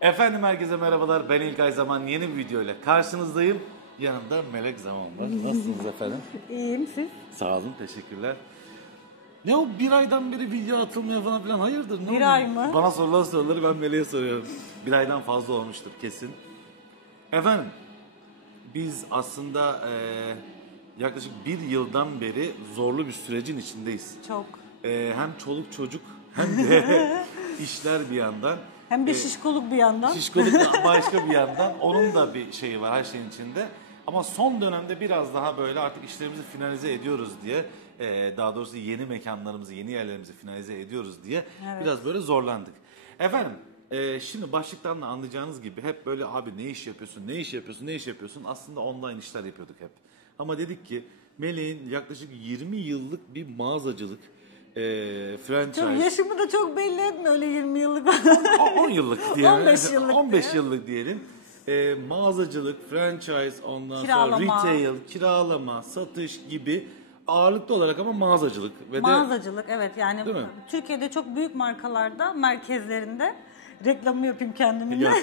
Efendim herkese merhabalar. Ben İlkay Zaman yeni bir video ile karşınızdayım. Yanımda Melek Zaman var. Nasılsınız efendim? İyiyim siz? Sağ olun, teşekkürler. Ne o bir aydan beri video atılmaya falan filan hayırdır? Ne Bir ay mı? Bana sorulan soruları ben Melek'e soruyorum. Bir aydan fazla olmuştur kesin. Efendim biz aslında yaklaşık bir yıldan beri zorlu bir sürecin içindeyiz. Çok. Hem çoluk çocuk hem de işler bir yandan. Hem de şişkoluk bir yandan. Şişkoluk başka bir yandan. Onun da bir şeyi var her şeyin içinde. Ama son dönemde biraz daha böyle artık işlerimizi finalize ediyoruz diye, daha doğrusu yeni mekanlarımızı, yeni yerlerimizi finalize ediyoruz diye biraz böyle zorlandık. Efendim, şimdi başlıktan da anlayacağınız gibi hep böyle abi ne iş yapıyorsun, ne iş yapıyorsun, ne iş yapıyorsun? Aslında online işler yapıyorduk hep. Ama dedik ki Melek'in yaklaşık 20 yıllık bir mağazacılık, franchise. Çok, yaşımı da çok belli etmiyor öyle 20 yıllık. 10 yıllık diyelim. 15 yıllık. 15 yıllık diyelim. Mağazacılık, franchise, ondan Kiralama. sonra retail, kiralama, satış gibi ağırlıklı olarak ama mağazacılık. Ve Mağazacılık evet yani Değil mi? Türkiye'de çok büyük markalarda merkezlerinde reklamı yapayım kendimin. Yok,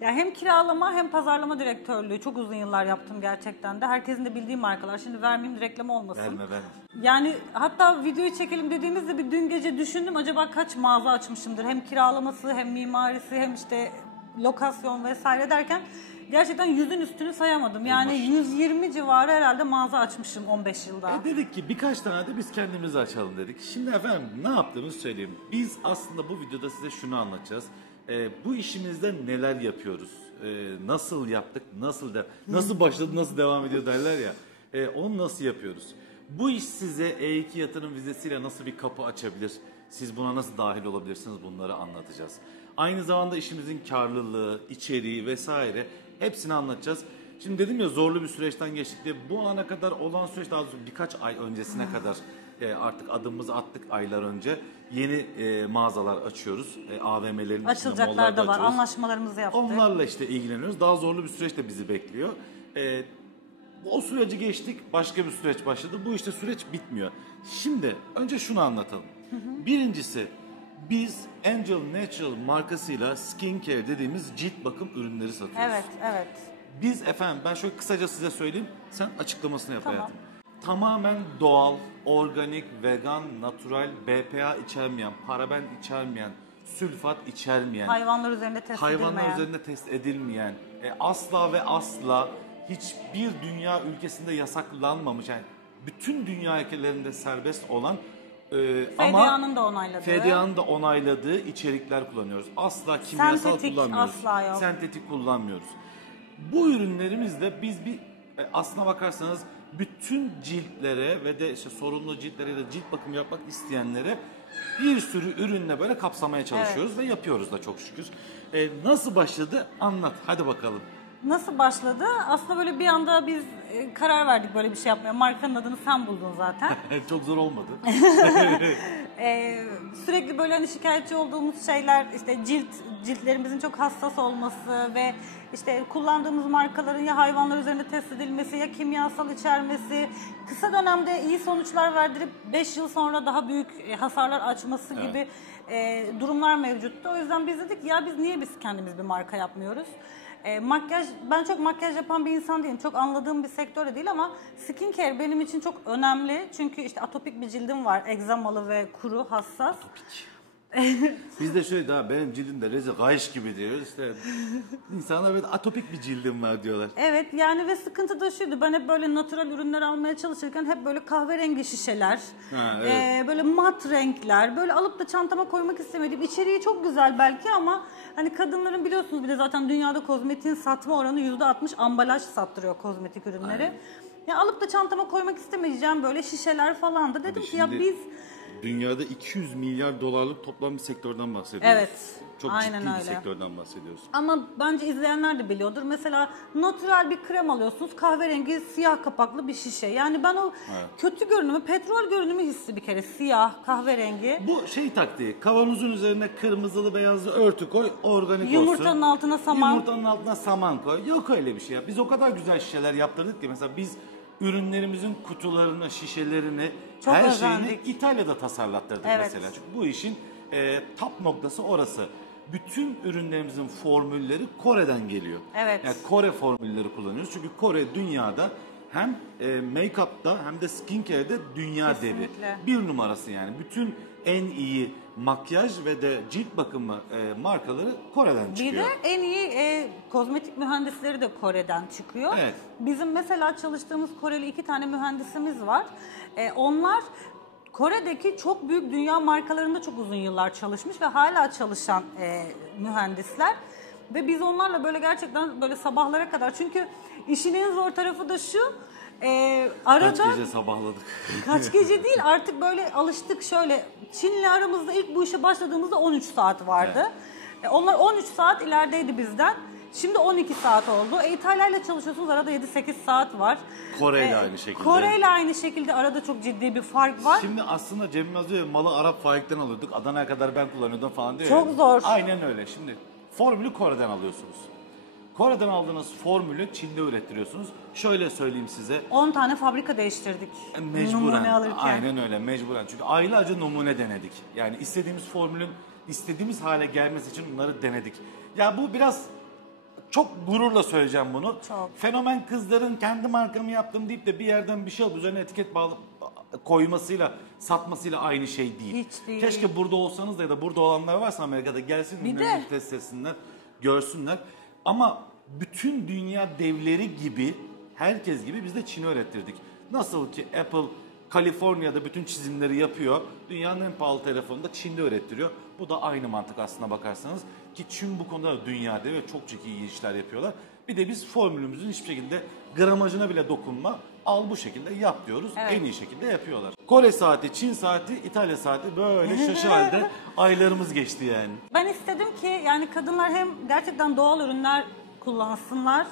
Ya hem kiralama hem pazarlama direktörlüğü çok uzun yıllar yaptım gerçekten de. Herkesin de bildiği markalar. Şimdi vermeyeyim reklam olmasın. Verme. Yani hatta videoyu çekelim dediğimizde bir dün gece düşündüm acaba kaç mağaza açmışımdır. Hem kiralaması hem mimarisi hem işte lokasyon vesaire derken gerçekten 100'ün üstünü sayamadım. Yani 120 civarı herhalde mağaza açmışım 15 yılda. Dedik ki birkaç tane de biz kendimizi açalım dedik. Şimdi efendim ne yaptığımızı söyleyeyim. Biz aslında bu videoda size şunu anlatacağız. Bu işimizde neler yapıyoruz? Nasıl yaptık? Nasıl başladı, nasıl devam ediyor derler ya. Onu nasıl yapıyoruz? Bu iş size E2 yatırım vizesiyle nasıl bir kapı açabilir? Siz buna nasıl dahil olabilirsiniz? Bunları anlatacağız. Aynı zamanda işimizin karlılığı, içeriği vesaire hepsini anlatacağız. Şimdi dedim ya zorlu bir süreçten geçtik diye bu ana kadar olan süreç daha doğrusu birkaç ay öncesine kadar artık adımımızı attık aylar önce. Yeni mağazalar açıyoruz. AVM'lerin Açılacaklar da var. Anlaşmalarımızı yaptık. Onlarla işte ilgileniyoruz. Daha zorlu bir süreç de bizi bekliyor. O süreci geçtik. Başka bir süreç başladı. Bu işte süreç bitmiyor. Şimdi önce şunu anlatalım. Birincisi biz Angel Natural markasıyla skincare dediğimiz cilt bakım ürünleri satıyoruz. Evet. Biz efendim ben şöyle kısaca size söyleyeyim. Sen açıklamasını yap Tamam. hayatım. Tamamen doğal, organik, vegan, natural, BPA içermeyen, paraben içermeyen, sülfat içermeyen, Hayvanlar üzerinde test edilmeyen, asla ve asla hiçbir dünya ülkesinde yasaklanmamış, yani bütün dünya ülkelerinde serbest olan FDA'nın da onayladığı içerikler kullanıyoruz. Asla kimyasal sentetik kullanmıyoruz. asla yok. Sentetik kullanmıyoruz. Bu ürünlerimizle biz aslına bakarsanız bütün ciltlere ve de işte sorunlu ciltlere ya da cilt bakımı yapmak isteyenlere bir sürü ürünle böyle kapsamaya çalışıyoruz ve yapıyoruz da çok şükür. Nasıl başladı? Anlat. Hadi bakalım. Nasıl başladı? Aslında böyle bir anda biz karar verdik böyle bir şey yapmaya. Markanın adını sen buldun zaten. Çok zor olmadı. Sürekli böyle hani şikayetçi olduğumuz şeyler işte ciltlerimizin çok hassas olması ve işte kullandığımız markaların ya hayvanlar üzerinde test edilmesi ya kimyasal içermesi, kısa dönemde iyi sonuçlar verdirip 5 yıl sonra daha büyük hasarlar açması gibi durumlar mevcuttu. O yüzden biz dedik ya biz kendimiz bir marka yapmıyoruz? Ben çok makyaj yapan bir insan değilim. Çok anladığım bir sektör de değil ama skincare benim için çok önemli. Çünkü işte atopik bir cildim var. Egzamalı ve kuru, hassas. Atopik. Biz de şöyle daha benim cildim de reze kayış gibi diyoruz. İşte insanlar böyle atopik bir cildim var diyorlar. Evet yani ve sıkıntı da şuydu. Ben hep böyle natural ürünler almaya çalışırken hep böyle kahverengi şişeler, böyle mat renkler, böyle alıp da çantama koymak istemediğim. İçeriği çok güzel belki ama hani kadınların biliyorsunuz bir de zaten dünyada kozmetiğin satma oranı %60 ambalaj sattırıyor kozmetik ürünleri. Aynen. Ya alıp da çantama koymak istemeyeceğim böyle şişeler falan da dedim ki ya biz dünyada 200 milyar dolarlık toplam bir sektörden bahsediyoruz. Evet. Çok aynen ciddi öyle. bir sektörden bahsediyoruz. Ama bence izleyenler de biliyordur. Mesela natural bir krem alıyorsunuz. Kahverengi siyah kapaklı bir şişe. Yani ben o kötü görünümü, petrol görünümü hissi bir kere. Siyah, kahverengi. Bu şey taktiği. Kavanozun üzerine kırmızılı beyazlı örtü koy. Organik Yumurtanın olsun. altına saman. Yumurtanın altına saman koy. Yok öyle bir şey ya. Biz o kadar güzel şişeler yaptırdık ki mesela biz ürünlerimizin kutularını, şişelerini, çok her özendik. şeyini İtalya'da tasarlattırdık mesela. Çünkü bu işin top noktası orası. bütün ürünlerimizin formülleri Kore'den geliyor. Evet. Yani Kore formülleri kullanıyoruz. Çünkü Kore dünyada hem make-up'ta hem de skincare'de dünya devi. Kesinlikle. Bir numarası yani. Bütün en iyi makyaj ve de cilt bakımı markaları Kore'den Bir çıkıyor. de en iyi kozmetik mühendisleri de Kore'den çıkıyor. Evet. Bizim mesela çalıştığımız Koreli 2 tane mühendisimiz var. Onlar Kore'deki çok büyük dünya markalarında çok uzun yıllar çalışmış ve hala çalışan mühendisler. Ve biz onlarla böyle gerçekten böyle sabahlara kadar, çünkü işin en zor tarafı da şu, arada Kaç gece sabahladık. kaç gece değil, artık böyle alıştık. Şöyle Çin'le aramızda ilk bu işe başladığımızda 13 saat vardı. Onlar 13 saat ilerideydi bizden. Şimdi 12 saat oldu. İtalya'yla çalışıyorsunuz, arada 7-8 saat var. Kore'yle aynı şekilde. Kore'yle aynı şekilde arada çok ciddi bir fark var. Şimdi aslında Cem yazıyor, malı Arap faikten alıyorduk. Adana'ya kadar ben kullanıyordum falan diyor. Çok ya. zor. Aynen öyle. Şimdi formülü Kore'den alıyorsunuz. Kore'den aldığınız formülü Çin'de ürettiriyorsunuz. Şöyle söyleyeyim size. 10 tane fabrika değiştirdik. Mecburen. Numune alırken. Aynen öyle, mecburen. Çünkü aylarca numune denedik. Yani istediğimiz formülün istediğimiz hale gelmesi için bunları denedik. Ya bu biraz çok gururla söyleyeceğim bunu. Çok. Fenomen kızların kendi markamı yaptım deyip de bir yerden bir şey alıp üzerine etiket bağlı koymasıyla, satmasıyla aynı şey değil. Hiç değil. Keşke burada olsanız da ya da burada olanlar varsa Amerika'da gelsin, Bir ürünlerimizi de- test etsinler, görsünler. Ama bütün dünya devleri gibi, herkes gibi biz de Çin'e öğrettirdik. Nasıl ki Apple Kaliforniya'da bütün çizimleri yapıyor, dünyanın en pahalı telefonunu da Çin'de öğrettiriyor. Bu da aynı mantık aslına bakarsanız. Ki Çin bu konuda da dünya devi ve çok iyi işler yapıyorlar. Bir de biz formülümüzün hiçbir şekilde gramajına bile dokunma, al bu şekilde yap diyoruz. Evet. En iyi şekilde yapıyorlar. Kore saati, Çin saati, İtalya saati böyle şaşı halde aylarımız geçti yani. Ben istedim ki yani kadınlar hem gerçekten doğal ürünler kullansınlar,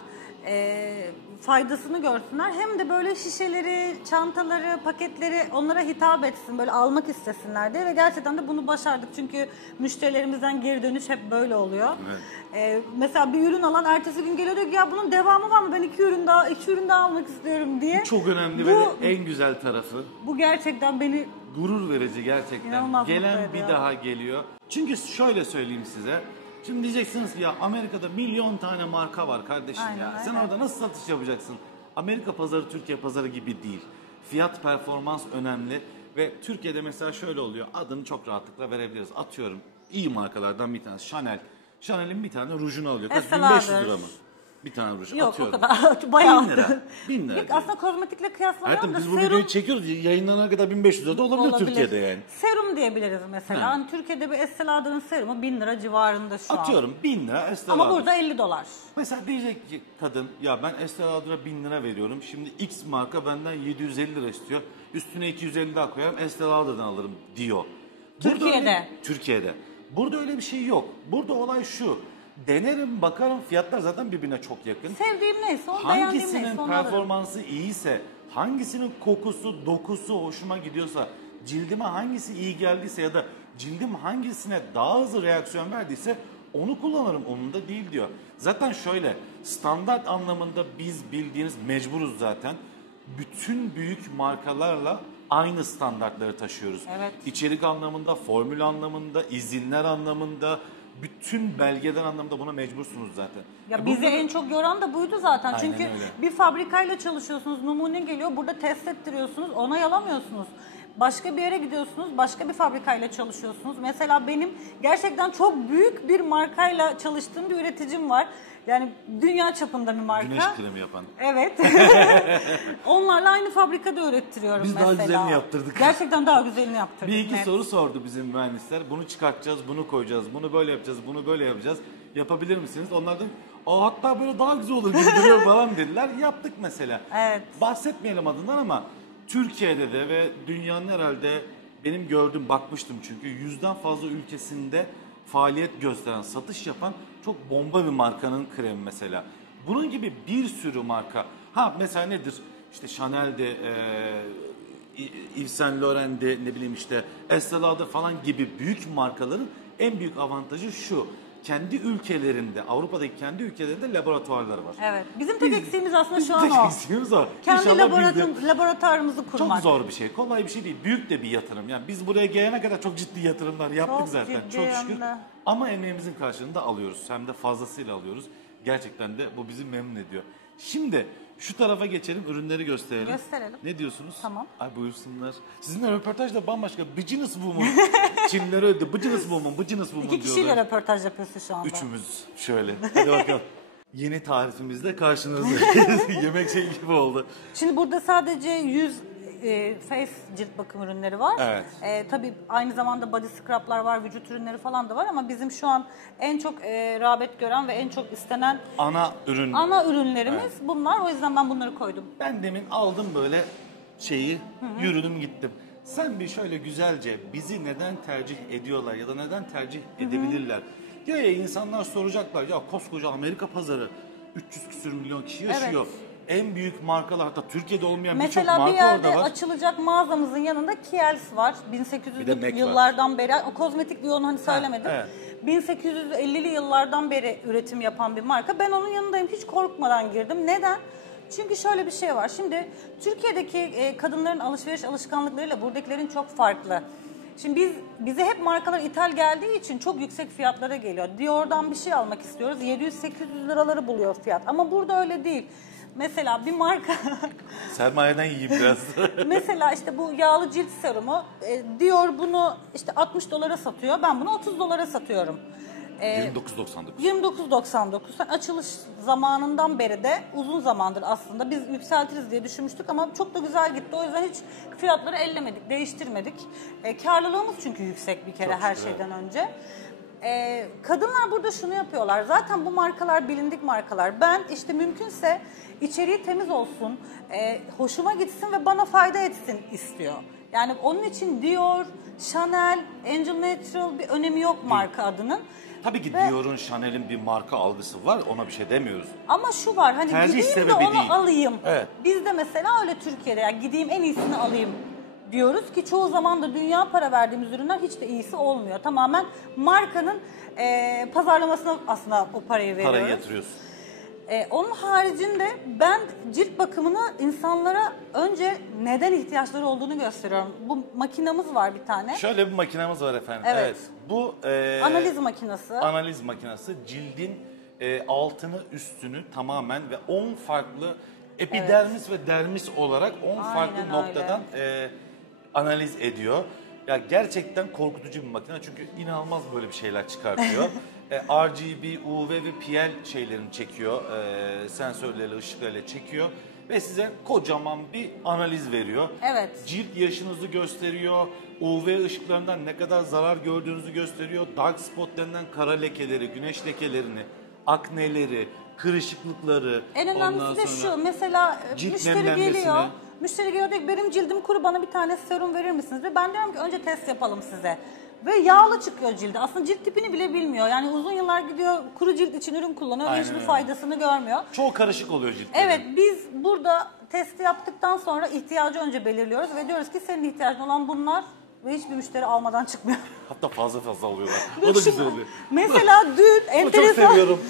faydasını görsünler, hem de böyle şişeleri, çantaları, paketleri onlara hitap etsin, böyle almak istesinler diye ve gerçekten de bunu başardık. Çünkü müşterilerimizden geri dönüş hep böyle oluyor. Mesela bir ürün alan ertesi gün geliyor diyor ki ya bunun devamı var mı? Ben iki ürün daha almak istiyorum diye. Çok önemli Bu- ve de en güzel tarafı. Bu gerçekten beni Gurur verici gerçekten. İnanılmaz Gelen mutlu bir ediyor. daha geliyor. Çünkü şöyle söyleyeyim size. Şimdi diyeceksiniz ki ya Amerika'da milyon tane marka var kardeşim Aynen, ya. Sen aynen. orada nasıl satış yapacaksın? Amerika pazarı Türkiye pazarı gibi değil. Fiyat performans önemli ve Türkiye'de mesela şöyle oluyor. Adını çok rahatlıkla verebiliriz. Atıyorum iyi markalardan bir tanesi Chanel. Chanel'in bir tane rujunu alıyor. Kaç? Estee 1500 Lauder. lira mı? Bir tane ruj yok atıyorum. o kadar bayağı. 1000 lira. 1000 lira. Yok, aslında kozmetikle kıyaslamıyorum Hayatım da biz bu videoyu çekiyoruz. Yayınlanana kadar 1500 lira da olabilir Türkiye'de yani. Serum diyebiliriz mesela. Ha. Hani Türkiye'de bir Estee Lauder'ın serumu 1000 lira civarında şu an. Atıyorum 1000 lira Estee Ama Lauder. burada 50 dolar. Mesela diyecek ki kadın ya ben Estee Lauder'a 1000 lira veriyorum. Şimdi X marka benden 750 lira istiyor. Üstüne 250 daha koyarım Estee Lauder'dan alırım diyor. Burada Türkiye'de. Türkiye'de. Burada öyle bir şey yok. Burada olay şu. Denerim bakarım fiyatlar zaten birbirine çok yakın. Sevdiğim neyse onu, beğendiğim Hangisinin neyse onu alırım. performansı iyiyse, hangisinin kokusu, dokusu hoşuma gidiyorsa, cildime hangisi iyi geldiyse ya da cildim hangisine daha hızlı reaksiyon verdiyse onu kullanırım. Onun da değil diyor. Zaten şöyle standart anlamında biz bildiğiniz mecburuz zaten. Bütün büyük markalarla aynı standartları taşıyoruz. Evet. İçerik anlamında, formül anlamında, izinler anlamında, bütün belgeler anlamında buna mecbursunuz zaten. Ya bizi en çok yoran da buydu zaten. Aynen Çünkü öyle. bir fabrikayla çalışıyorsunuz, numune geliyor, burada test ettiriyorsunuz, onay alamıyorsunuz. Başka bir yere gidiyorsunuz, başka bir fabrikayla çalışıyorsunuz. Mesela benim gerçekten çok büyük bir markayla çalıştığım bir üreticim var. Yani dünya çapında bir marka. Güneş kremi yapan. Evet. Onlarla aynı fabrikada ürettiriyorum Biz daha mesela. güzelini yaptırdık. Gerçekten daha güzelini yaptırdık. Bir iki net. soru sordu bizim mühendisler. Bunu çıkartacağız, bunu koyacağız, bunu böyle yapacağız, bunu böyle yapacağız. Yapabilir misiniz? Onlar da hatta böyle daha güzel olur gibi duruyor falan dediler. Yaptık mesela. Evet. Bahsetmeyelim adından ama Türkiye'de de ve dünyanın herhalde benim gördüğüm, bakmıştım çünkü 100'den fazla ülkesinde faaliyet gösteren, satış yapan çok bomba bir markanın kremi mesela. Bunun gibi bir sürü marka. Ha mesela nedir? İşte Chanel'de, Yves Saint Laurent'de, ne bileyim işte Estee Lauder falan gibi büyük markaların en büyük avantajı şu. Kendi ülkelerinde, Avrupa'daki kendi ülkelerinde laboratuvarları var. Evet. Bizim tek eksiğimiz aslında şu an Tek o. eksiğimiz o. Kendi İnşallah biz de- laboratuvarımızı çok kurmak. zor bir şey. Kolay bir şey değil. Büyük de bir yatırım. Yani biz buraya gelene kadar çok ciddi yatırımlar yaptık Çok zaten. ciddi Çok hem şükür. de. Ama emeğimizin karşılığını da alıyoruz. Hem de fazlasıyla alıyoruz. Gerçekten de bu bizi memnun ediyor. Şimdi şu tarafa geçelim, ürünleri gösterelim. Gösterelim. Ne diyorsunuz? Tamam. Ay buyursunlar. Sizinle röportaj da bambaşka. Business woman. Çinliler öyle. Business woman diyorlar. 2 kişiyle röportaj yapıyorsun şu anda. Üçümüz şöyle. Hadi bakalım. Yeni tarifimizde karşınızdayız. Yemek şey gibi oldu. Şimdi burada sadece yüz face cilt bakım ürünleri var. Evet. Tabii aynı zamanda body scrub'lar var, vücut ürünleri falan da var ama bizim şu an en çok rağbet gören ve en çok istenen Ana ürünlerimiz bunlar. O yüzden ben bunları koydum. Ben demin aldım böyle şeyi, yürüdüm gittim. Sen bir şöyle güzelce bizi neden tercih ediyorlar ya da neden tercih edebilirler? Ya insanlar soracaklar ya koskoca Amerika pazarı 300 küsür milyon kişi yaşıyor. Evet. En büyük markalar hatta Türkiye'de olmayan birçok Mesela marka bir yerde orada var. açılacak mağazamızın yanında Kiehl's var. Bir de 1800'lü Mac var. yıllardan beri, o kozmetik diye onu hani söylemedim. evet. 1850'li yıllardan beri üretim yapan bir marka. Ben onun yanındayım, hiç korkmadan girdim. Neden? Çünkü şöyle bir şey var. Şimdi Türkiye'deki kadınların alışveriş alışkanlıklarıyla buradakilerin çok farklı. Şimdi bize hep markalar ithal geldiği için çok yüksek fiyatlara geliyor. Dior'dan bir şey almak istiyoruz. 700-800 liraları buluyor fiyat. Ama burada öyle değil. Mesela bir marka... Sermayeden yiyeyim biraz. Mesela işte bu yağlı cilt serumu Dior bunu işte 60 dolara satıyor. Ben bunu 30 dolara satıyorum. 29.99. 29.99. Sen açılış zamanından beri de uzun zamandır aslında biz yükseltiriz diye düşünmüştük ama çok da güzel gitti. O yüzden hiç fiyatları ellemedik, değiştirmedik. Karlılığımız çünkü yüksek bir kere Çok her güzel. şeyden önce. Kadınlar burada şunu yapıyorlar. Zaten bu markalar bilindik markalar. Ben işte mümkünse içeriği temiz olsun, hoşuma gitsin ve bana fayda etsin istiyor. Yani onun için Dior, Chanel, Angel Natural bir önemi yok marka adının. Tabii ki Dior'un, Chanel'in bir marka algısı var. Ona bir şey demiyoruz. Ama şu var hani Tercih gideyim de sebebi onu değil. alayım. Evet. Biz de mesela öyle Türkiye'de yani gideyim en iyisini alayım diyoruz ki çoğu zaman da dünya para verdiğimiz ürünler hiç de iyisi olmuyor. Tamamen markanın pazarlamasına aslında o parayı veriyoruz. Parayı yatırıyorsun. Onun haricinde ben cilt bakımını insanlara önce neden ihtiyaçları olduğunu gösteriyorum. Bu makinamız var bir tane. Şöyle bir makinemiz var efendim. Evet. Bu Analiz makinesi. analiz makinesi cildin altını üstünü tamamen ve 10 farklı epidermis ve dermis olarak 10 farklı Aynen noktadan analiz ediyor. Ya gerçekten korkutucu bir makine çünkü inanılmaz böyle bir şeyler çıkartıyor. RGB, UV ve PL şeylerini çekiyor, sensörleri, ışıklarıyla çekiyor ve size kocaman bir analiz veriyor. Evet. Cilt yaşınızı gösteriyor, UV ışıklarından ne kadar zarar gördüğünüzü gösteriyor, dark spot denilen kara lekeleri, güneş lekelerini, akneleri, kırışıklıkları. En önemlisi de sonra şu, mesela cilt müşteri nemlenmesini. geliyor. Müşteri geliyor diyor ki benim cildim kuru, bana bir tane serum verir misiniz? Ve ben diyorum ki önce test yapalım size. Ve yağlı çıkıyor cildi. Aslında cilt tipini bile bilmiyor. Yani uzun yıllar gidiyor kuru cilt için ürün kullanıyor ve Aynen hiçbir öyle. faydasını görmüyor. Çoğu karışık oluyor ciltleri. Evet, biz burada testi yaptıktan sonra ihtiyacı önce belirliyoruz ve diyoruz ki senin ihtiyacın olan bunlar ve hiçbir müşteri almadan çıkmıyor. Hatta fazla alıyorlar. O da güzel oluyor. Mesela dün Çok enteresan... seviyorum.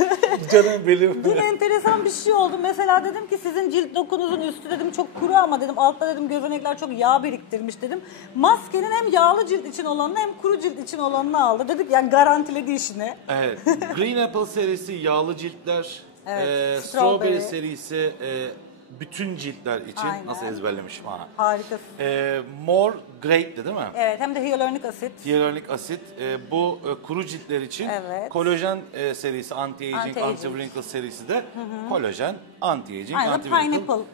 Canım benim. Dün enteresan bir şey oldu. Mesela dedim ki sizin cilt dokunuzun üstü dedim çok kuru ama dedim altta dedim gözenekler çok yağ biriktirmiş dedim. Maskenin hem yağlı cilt için olanını hem kuru cilt için olanını aldı. Dedik yani garantiledi işini. Evet. Green Apple serisi yağlı ciltler. Evet, Strawberry Strawberry. serisi bütün ciltler için. Aynen. Nasıl ezberlemişim ha. Harikasın. More Great'ti değil mi? Evet, hem de hyaluronik asit. Hyaluronik asit. Bu kuru ciltler için. Evet. Kolajen serisi, anti-aging, Anti-aging. anti-wrinkle serisi de kolajen, anti-aging, Aynen, anti-wrinkle. pineapple.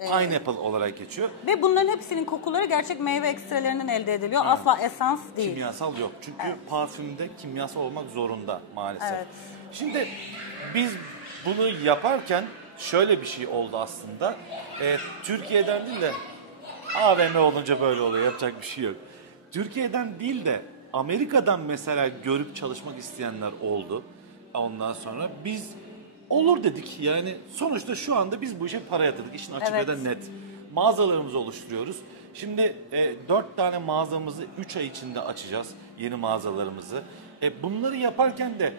Pineapple olarak geçiyor. Ve bunların hepsinin kokuları gerçek meyve ekstrelerinden elde ediliyor. Asla esans değil. Kimyasal yok. Çünkü parfümde kimyasal olmak zorunda maalesef. Evet. Şimdi biz bunu yaparken şöyle bir şey oldu aslında. Türkiye'den değil de AVM olunca böyle oluyor. Yapacak bir şey yok. Türkiye'den değil de Amerika'dan mesela görüp çalışmak isteyenler oldu. Ondan sonra biz olur dedik. Yani sonuçta şu anda biz bu işe para yatırdık. İşin açık Evet. ve de net. Mağazalarımızı oluşturuyoruz. Şimdi 4 tane mağazamızı 3 ay içinde açacağız. Yeni mağazalarımızı. Bunları yaparken de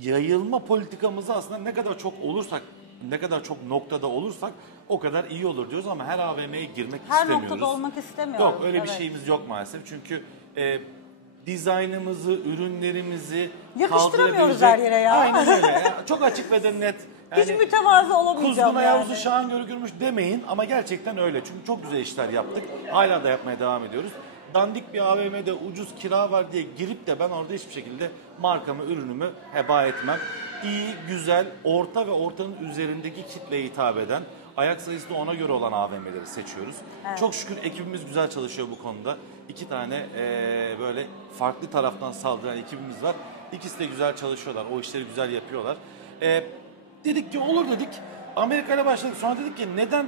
yayılma politikamızı aslında ne kadar çok olursak, ne kadar çok noktada olursak o kadar iyi olur diyoruz ama her AVM'ye girmek Her istemiyoruz. noktada olmak istemiyorum. Yok öyle bir Evet. şeyimiz yok maalesef. Çünkü dizaynımızı, ürünlerimizi Yakıştıramıyoruz kaldırabilecek- her yere ya. Aynen öyle. Ya. Çok açık ve de net. Hiç mütevazı olamayacağım Kuzgun yani. Yavuz'u şahan görmüş demeyin ama gerçekten öyle. Çünkü çok güzel işler yaptık. Hala da yapmaya devam ediyoruz. Dandik bir AVM'de ucuz kira var diye girip de ben orada hiçbir şekilde markamı, ürünümü heba etmem. İyi, güzel, orta ve ortanın üzerindeki kitleye hitap eden, ayak sayısı da ona göre olan AVM'leri seçiyoruz. Evet. Çok şükür ekibimiz güzel çalışıyor bu konuda. 2 tane böyle farklı taraftan saldıran ekibimiz var. İkisi de güzel çalışıyorlar. O işleri güzel yapıyorlar. Dedik ki olur dedik. Amerika ile başladık. Sonra dedik ki neden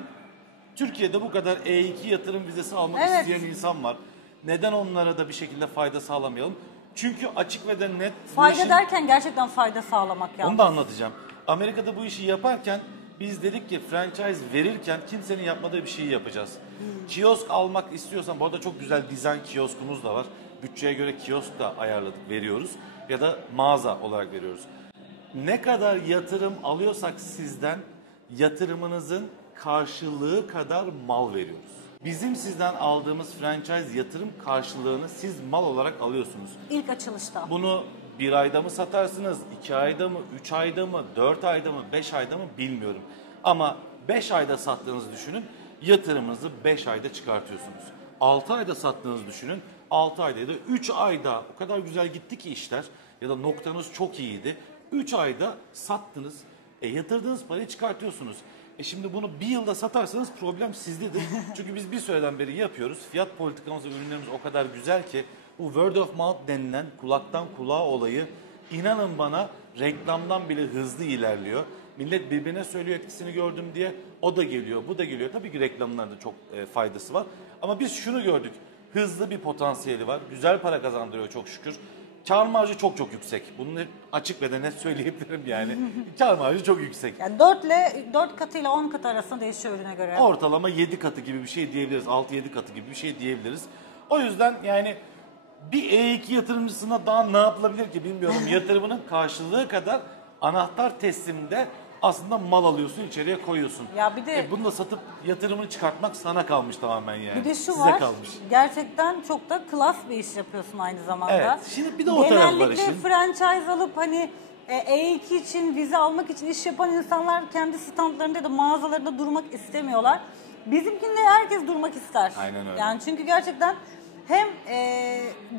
Türkiye'de bu kadar E2 yatırım vizesi almak Evet. isteyen insan var? Neden onlara da bir şekilde fayda sağlamayalım? Çünkü açık ve de net bu Fayda işin- derken gerçekten fayda sağlamak yani. onu da anlatacağım. Amerika'da bu işi yaparken biz dedik ki franchise verirken kimsenin yapmadığı bir şeyi yapacağız. Kiosk almak istiyorsan, bu arada çok güzel dizayn kioskumuz da var. Bütçeye göre kiosk da ayarladık, veriyoruz. Ya da mağaza olarak veriyoruz. Ne kadar yatırım alıyorsak sizden yatırımınızın karşılığı kadar mal veriyoruz. Bizim sizden aldığımız franchise yatırım karşılığını siz mal olarak alıyorsunuz. İlk açılışta. Bunu 1 ayda mı satarsınız, 2 ayda mı, 3 ayda mı, 4 ayda mı, 5 ayda mı bilmiyorum. Ama 5 ayda sattığınızı düşünün, yatırımınızı 5 ayda çıkartıyorsunuz. 6 ayda sattığınızı düşünün, 6 ayda ya da 3 ayda o kadar güzel gitti ki işler ya da noktanız çok iyiydi. 3 ayda sattınız, yatırdığınız parayı çıkartıyorsunuz. Şimdi bunu bir yılda satarsanız problem sizdedir. Çünkü biz bir süreden beri yapıyoruz. Fiyat politikamız ve ürünlerimiz o kadar güzel ki bu word of mouth denilen kulaktan kulağa olayı inanın bana reklamdan bile hızlı ilerliyor. Millet birbirine söylüyor etkisini gördüm diye o da geliyor, bu da geliyor. Tabii ki reklamların da çok faydası var. Ama biz şunu gördük. Hızlı bir potansiyeli var. Güzel para kazandırıyor çok şükür. Kâr marjı çok çok yüksek. Bunu açık ve de net söyleyebilirim yani. Kâr marjı çok yüksek. Yani 4 katıyla 10 kat arasında değişiyor ürüne göre. Ortalama 7 katı gibi bir şey diyebiliriz. 6-7 katı gibi bir şey diyebiliriz. O yüzden yani bir E2 yatırımcısına daha ne yapılabilir ki bilmiyorum. Yatırımının karşılığı kadar anahtar teslimde aslında mal alıyorsun, içeriye koyuyorsun. Ya bir de- bunu da satıp yatırımını çıkartmak sana kalmış tamamen yani. Bir de şu Size var, kalmış. gerçekten çok da klas bir iş yapıyorsun aynı zamanda. Evet, şimdi bir de o taraf var Genellikle işin. franchise alıp hani E2 için, vize almak için iş yapan insanlar kendi standlarında ya da mağazalarında durmak istemiyorlar. Bizimkinde herkes durmak ister. Aynen öyle. Yani çünkü gerçekten hem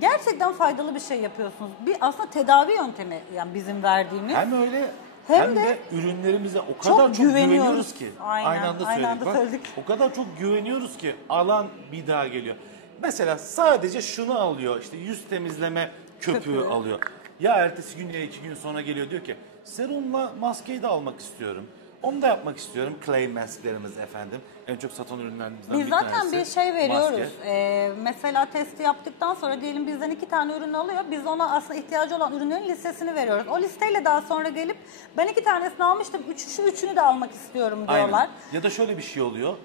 gerçekten faydalı bir şey yapıyorsunuz. Bir aslında tedavi yöntemi yani bizim verdiğimiz. Hem öyle Hem hem de de ürünlerimize o çok kadar çok güveniyoruz. güveniyoruz ki. Aynen, Aynı anda aynı söyledik. anda Bak, söyledik. o kadar çok güveniyoruz ki alan bir daha geliyor. Mesela sadece şunu alıyor. İşte yüz temizleme köpüğü Köpüğü. alıyor. Ya ertesi gün ya 2 gün sonra geliyor diyor ki serumla maskeyi de almak istiyorum. Onu da yapmak istiyorum. Clay masklerimiz efendim. En çok satan ürünlerimizden Biz bir zaten tanesi. bir şey veriyoruz. Maske. Mesela testi yaptıktan sonra diyelim bizden 2 tane ürün alıyor. Biz ona aslında ihtiyacı olan ürünlerin listesini veriyoruz. O listeyle daha sonra gelip ben 2 tanesini almıştım. Şu üçünü de almak istiyorum diyorlar. Aynen. Ya da şöyle bir şey oluyor.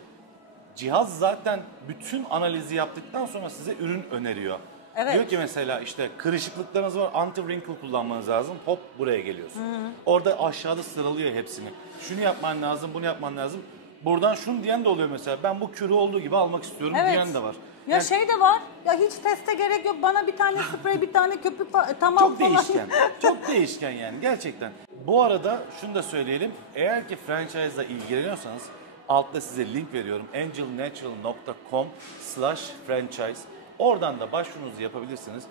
Cihaz zaten bütün analizi yaptıktan sonra size ürün öneriyor. Evet. Diyor ki mesela işte kırışıklıklarınız var, anti-wrinkle kullanmanız lazım. Hop buraya geliyorsun. Orada aşağıda sıralıyor hepsini. Şunu yapman lazım, bunu yapman lazım. Buradan şunu diyen de oluyor mesela. Ben bu kürü olduğu gibi almak istiyorum Evet. diyen de var. Ya Yani şey de var. Ya hiç teste gerek yok. Bana bir tane sprey, bir tane köpük var. Tamam çok falan. değişken. Çok değişken yani gerçekten. Bu arada şunu da söyleyelim. Eğer ki franchise ile ilgileniyorsanız altta size link veriyorum. angelnatural.com/franchise. Oradan da başvurunuzu yapabilirsiniz.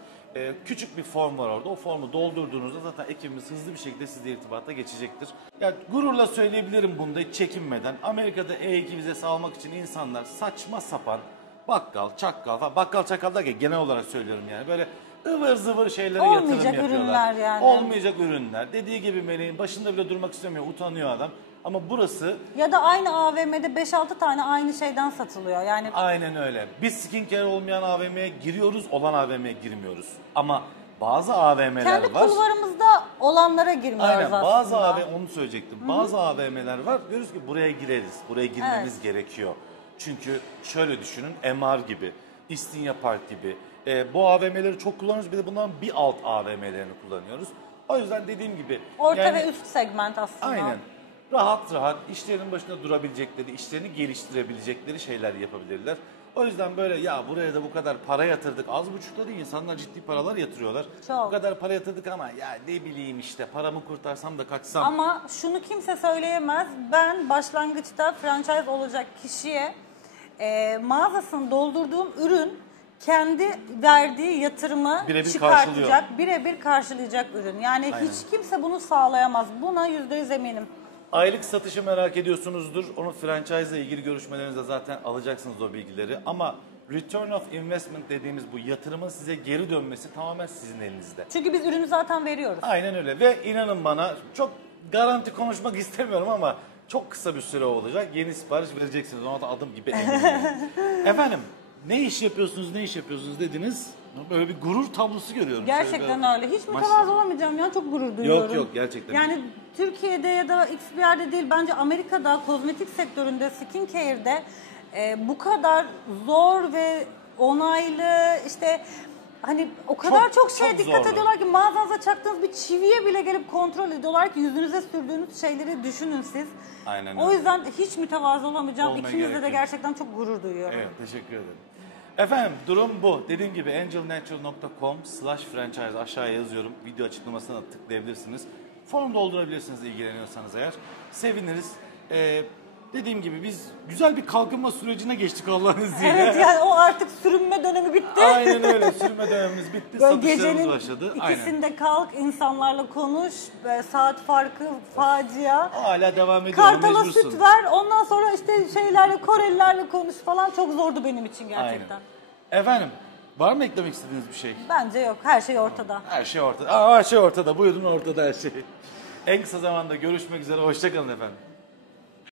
Küçük bir form var orada. O formu doldurduğunuzda zaten ekibimiz hızlı bir şekilde sizle irtibata geçecektir. Yani gururla söyleyebilirim bunda hiç çekinmeden. Amerika'da E2 vizesi almak için insanlar saçma sapan bakkal, çakkal falan. Bakkal, çakkal derken genel olarak söylüyorum yani. Böyle ıvır zıvır şeylere yatırım Olmayacak yapıyorlar. ürünler yani. Olmayacak ürünler. Dediği gibi Meleğin başında bile durmak istemiyor. Utanıyor adam. Ama burası Ya da aynı AVM'de 5-6 tane aynı şeyden satılıyor. Yani aynen öyle. Biz skincare olmayan AVM'ye giriyoruz, olan AVM'ye girmiyoruz. Ama bazı AVM'ler kendi var. kulvarımızda olanlara girmiyoruz Aynen aslında. bazı AVM onu söyleyecektim. Bazı AVM'ler var. Diyoruz ki buraya gireriz. Buraya girmemiz gerekiyor. Çünkü şöyle düşünün MR gibi, İstinye Park gibi. Bu AVM'leri çok kullanıyoruz. Bir de bunların bir alt AVM'lerini kullanıyoruz. O yüzden dediğim gibi. Orta ve üst segment aslında. Aynen. Rahat rahat işlerinin başında durabilecekleri, işlerini geliştirebilecekleri şeyler yapabilirler. O yüzden böyle ya buraya da bu kadar para yatırdık. Az buçukta değil, insanlar ciddi paralar yatırıyorlar. Çok. Bu kadar para yatırdık ama ya ne bileyim işte paramı kurtarsam da kaçsam. Ama şunu kimse söyleyemez. Ben başlangıçta franchise olacak kişiye mağazasını doldurduğum ürün kendi verdiği yatırımı Birebir çıkartacak, birebir karşılayacak ürün. Yani Aynen. hiç kimse bunu sağlayamaz. Buna %100 eminim. Aylık satışı merak ediyorsunuzdur. Onu franchise ile ilgili görüşmelerinizde zaten alacaksınız o bilgileri. Ama return of investment dediğimiz bu yatırımın size geri dönmesi tamamen sizin elinizde. Çünkü biz ürünü zaten veriyoruz. Aynen öyle ve inanın bana çok garanti konuşmak istemiyorum ama çok kısa bir süre olacak. Yeni sipariş vereceksiniz. Ona da adım gibi eminim. Efendim ne iş yapıyorsunuz dediniz. Böyle bir gurur tablosu görüyorum. Gerçekten Şöyle öyle. Hiç maşallah. mütevazı olamayacağım ya. Çok gurur duyuyorum. Yok gerçekten. Yani Türkiye'de ya da X bir yerde değil. Bence Amerika'da kozmetik sektöründe, skincare'de bu kadar zor ve onaylı işte hani o kadar çok şeye dikkat zorlu. ediyorlar ki mağazanıza çaktığınız bir çiviye bile gelip kontrol ediyorlar ki yüzünüze sürdüğünüz şeyleri düşünün siz. Aynen O öyle. yüzden hiç mütevazı olamayacağım. Olmaya İkinizle gerek de yok. gerçekten çok gurur duyuyorum. Evet teşekkür ederim. Efendim durum bu. Dediğim gibi angelnatural.com/franchise aşağıya yazıyorum. Video açıklamasına da tıklayabilirsiniz. Form doldurabilirsiniz ilgileniyorsanız eğer. Seviniriz. Dediğim gibi biz güzel bir kalkınma sürecine geçtik Allah'ın izniyle. Evet yani o artık sürünme dönemi bitti. Aynen öyle. Sürme dönemimiz bitti. Böyle Satışlarımız gecenin başladı. Aynen. ikisinde kalk, insanlarla konuş, saat farkı, facia. O hala devam ediyor. Kartala mecbursun. süt ver, ondan sonra işte şeylerle, Korelilerle konuş falan çok zordu benim için gerçekten. Aynen. Efendim var mı eklemek istediğiniz bir şey? Bence yok, her şey ortada. Her şey ortada. Her şey ortada. Buyurun ortada her şey. En kısa zamanda görüşmek üzere. Hoşçakalın efendim.